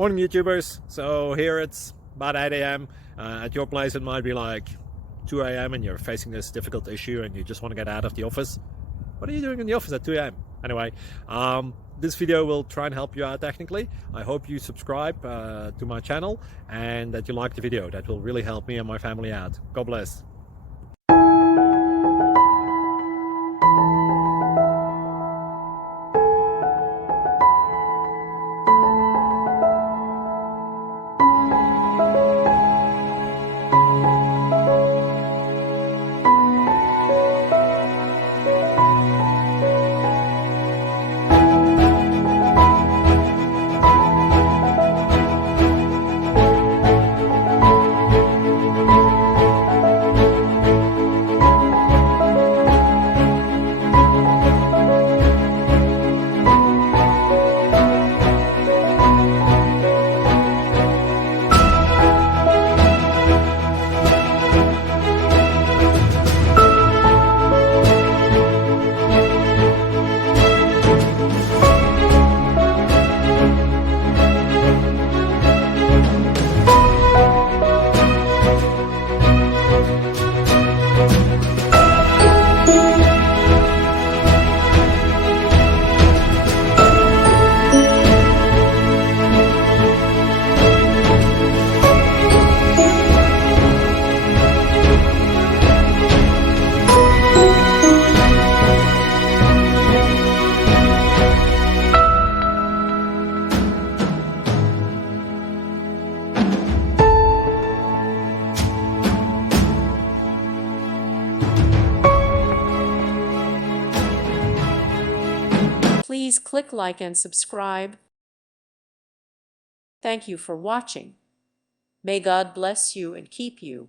Morning YouTubers. So here it's about 8 a.m. At your place it might be like 2 a.m. and you're facing this difficult issue and you just want to get out of the office. What are you doing in the office at 2 a.m.? Anyway, this video will try and help you out technically. I hope you subscribe to my channel and that you like the video. That will really help me and my family out. God bless. Please click like and subscribe. Thank you for watching. May God bless you and keep you.